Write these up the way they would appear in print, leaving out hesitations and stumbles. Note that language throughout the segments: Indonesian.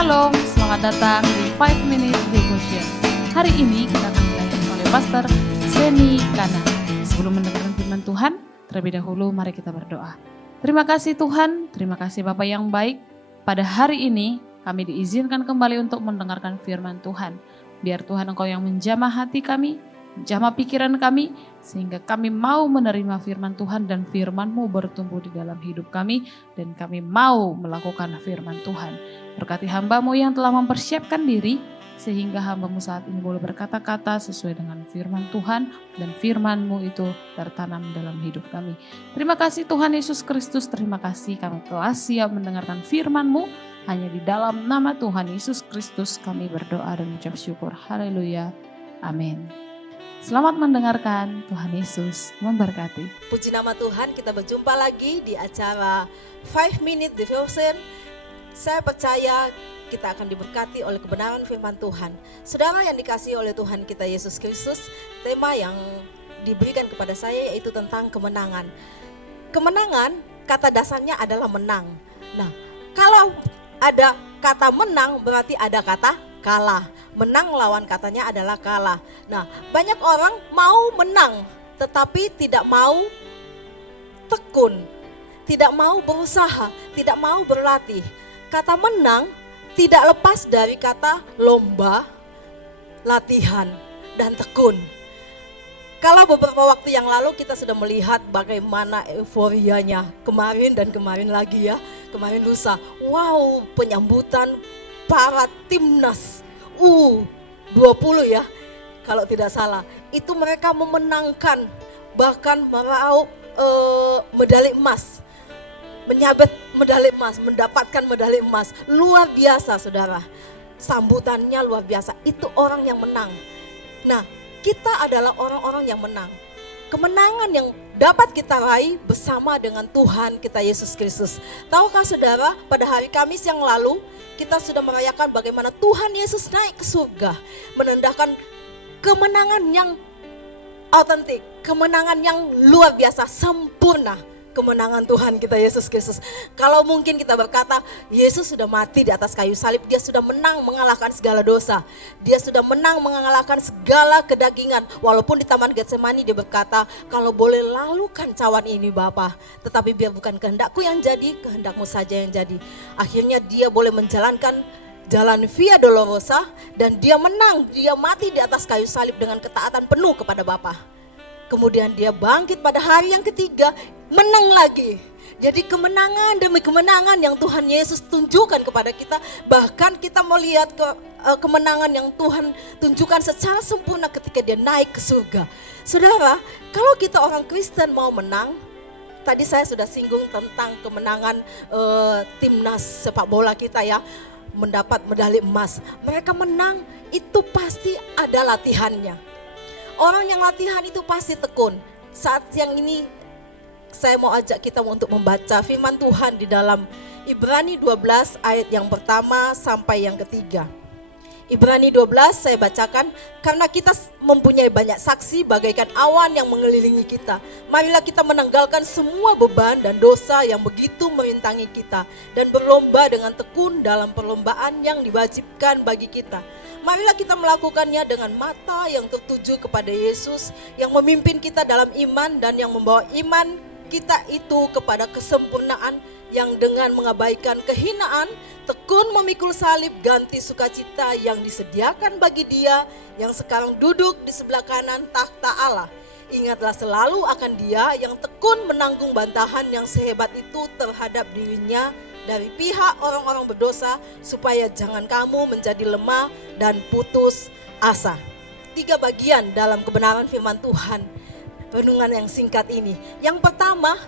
Shalom, selamat datang di 5 Minute Devotion. Hari ini kita akan dilayani oleh Pastor Seni Kana. Sebelum mendengarkan firman Tuhan, terlebih dahulu mari kita berdoa. Terima kasih Tuhan, terima kasih Bapa yang baik. Pada hari ini kami diizinkan kembali untuk mendengarkan firman Tuhan. Biar Tuhan Engkau yang menjamah hati kami, menjamah pikiran kami, sehingga kami mau menerima firman Tuhan dan firman-Mu bertumbuh di dalam hidup kami, dan kami mau melakukan firman Tuhan. Berkati hamba-Mu yang telah mempersiapkan diri, sehingga hamba-Mu saat ini boleh berkata-kata sesuai dengan firman Tuhan, dan firman-Mu itu tertanam dalam hidup kami. Terima kasih Tuhan Yesus Kristus, terima kasih kami telah siap mendengarkan firman-Mu. Hanya di dalam nama Tuhan Yesus Kristus kami berdoa dan mengucap syukur. Haleluya. Amin. Selamat mendengarkan, Tuhan Yesus memberkati. Puji nama Tuhan, kita berjumpa lagi di acara 5 Minute Devotion. Saya percaya kita akan diberkati oleh kebenaran firman Tuhan. Saudara yang dikasihi oleh Tuhan kita Yesus Kristus, tema yang diberikan kepada saya yaitu tentang kemenangan. Kemenangan, kata dasarnya adalah menang. Nah, kalau ada kata menang berarti ada kata kalah. Menang lawan katanya adalah kalah. Nah, banyak orang mau menang tetapi tidak mau tekun, tidak mau berusaha, tidak mau berlatih. Kata menang tidak lepas dari kata lomba, latihan, dan tekun. Kalau beberapa waktu yang lalu kita sudah melihat bagaimana euforianya kemarin dan kemarin lagi ya, kemarin lusa. Wow, penyambutan para timnas U20 ya, kalau tidak salah. Itu mereka memenangkan, bahkan meraup medali emas, menyabet medali emas, mendapatkan medali emas. Luar biasa saudara, sambutannya luar biasa. Itu orang yang menang. Nah, kita adalah orang-orang yang menang. Kemenangan yang dapat kita raih bersama dengan Tuhan kita Yesus Kristus. Tahukah saudara, pada hari Kamis yang lalu kita sudah merayakan bagaimana Tuhan Yesus naik ke surga, menandakan kemenangan yang autentik, kemenangan yang luar biasa, sempurna. Kemenangan Tuhan kita Yesus Kristus. Kalau mungkin kita berkata Yesus sudah mati di atas kayu salib, dia sudah menang mengalahkan segala dosa, dia sudah menang mengalahkan segala kedagingan. Walaupun di Taman Getsemani dia berkata, kalau boleh lalukan cawan ini Bapa, tetapi biar bukan kehendakku yang jadi, kehendakmu saja yang jadi. Akhirnya dia boleh menjalankan jalan Via Dolorosa dan dia menang, dia mati di atas kayu salib dengan ketaatan penuh kepada Bapa. Kemudian dia bangkit pada hari yang ketiga, menang lagi. Jadi kemenangan demi kemenangan yang Tuhan Yesus tunjukkan kepada kita. Bahkan kita melihat kemenangan yang Tuhan tunjukkan secara sempurna ketika dia naik ke surga. Saudara, kalau kita orang Kristen mau menang, tadi saya sudah singgung tentang kemenangan timnas sepak bola kita ya, mendapat medali emas. Mereka menang itu pasti ada latihannya. Orang yang latihan itu pasti tekun. Saat siang ini saya mau ajak kita untuk membaca firman Tuhan di dalam Ibrani 12 ayat yang pertama sampai yang ketiga. Ibrani 12 saya bacakan, karena kita mempunyai banyak saksi bagaikan awan yang mengelilingi kita. Marilah kita menanggalkan semua beban dan dosa yang begitu merintangi kita, dan berlomba dengan tekun dalam perlombaan yang diwajibkan bagi kita. Marilah kita melakukannya dengan mata yang tertuju kepada Yesus yang memimpin kita dalam iman dan yang membawa iman kita itu kepada kesempurnaan, yang dengan mengabaikan kehinaan tekun memikul salib ganti sukacita yang disediakan bagi Dia yang sekarang duduk di sebelah kanan takhta Allah. Ingatlah selalu akan Dia yang tekun menanggung bantahan yang sehebat itu terhadap dirinya dari pihak orang-orang berdosa, supaya jangan kamu menjadi lemah dan putus asa. 3 bagian dalam kebenaran firman Tuhan, renungan yang singkat ini. Yang pertama,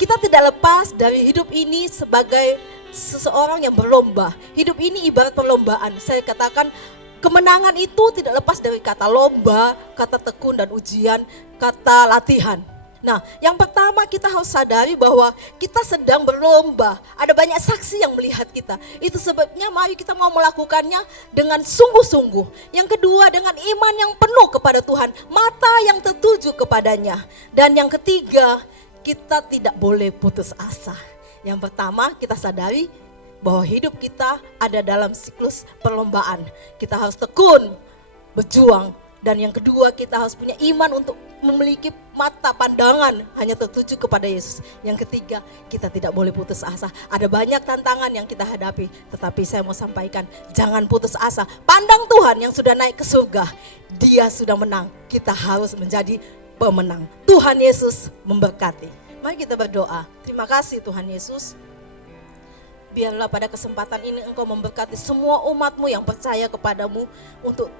kita tidak lepas dari hidup ini sebagai seseorang yang berlomba. Hidup ini ibarat perlombaan. Saya katakan kemenangan itu tidak lepas dari kata lomba, kata tekun dan ujian, kata latihan. Nah, yang pertama kita harus sadari bahwa kita sedang berlomba. Ada banyak saksi yang melihat kita. Itu sebabnya mari kita mau melakukannya dengan sungguh-sungguh. Yang kedua, dengan iman yang penuh kepada Tuhan, mata yang tertuju kepadanya. Dan yang ketiga, kita tidak boleh putus asa. Yang pertama, kita sadari bahwa hidup kita ada dalam siklus perlombaan. Kita harus tekun, berjuang. Dan yang kedua, kita harus punya iman untuk memiliki mata pandangan hanya tertuju kepada Yesus. Yang ketiga, kita tidak boleh putus asa. Ada banyak tantangan yang kita hadapi, tetapi saya mau sampaikan, jangan putus asa. Pandang Tuhan yang sudah naik ke surga, Dia sudah menang. Kita harus menjadi pemenang. Tuhan Yesus memberkati. Mari kita berdoa. Terima kasih Tuhan Yesus. Biarlah pada kesempatan ini Engkau memberkati semua umat-Mu yang percaya kepadamu untuk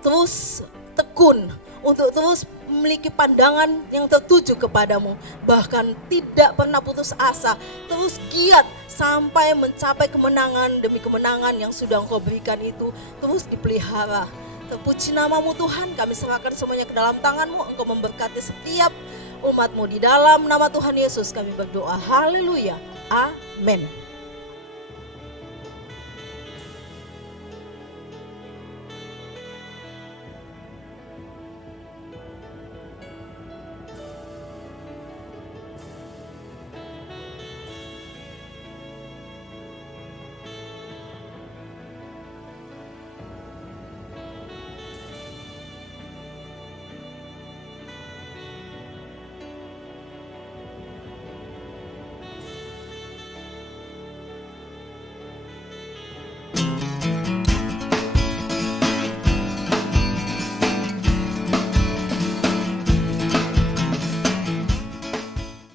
terus tekun, untuk terus memiliki pandangan yang tertuju kepadamu, bahkan tidak pernah putus asa, terus giat sampai mencapai kemenangan demi kemenangan yang sudah Engkau berikan itu terus dipelihara. Terpuji nama-Mu Tuhan, kami serahkan semuanya ke dalam tangan-Mu. Engkau memberkati setiap umat-Mu, di dalam nama Tuhan Yesus kami berdoa. Haleluya, amin.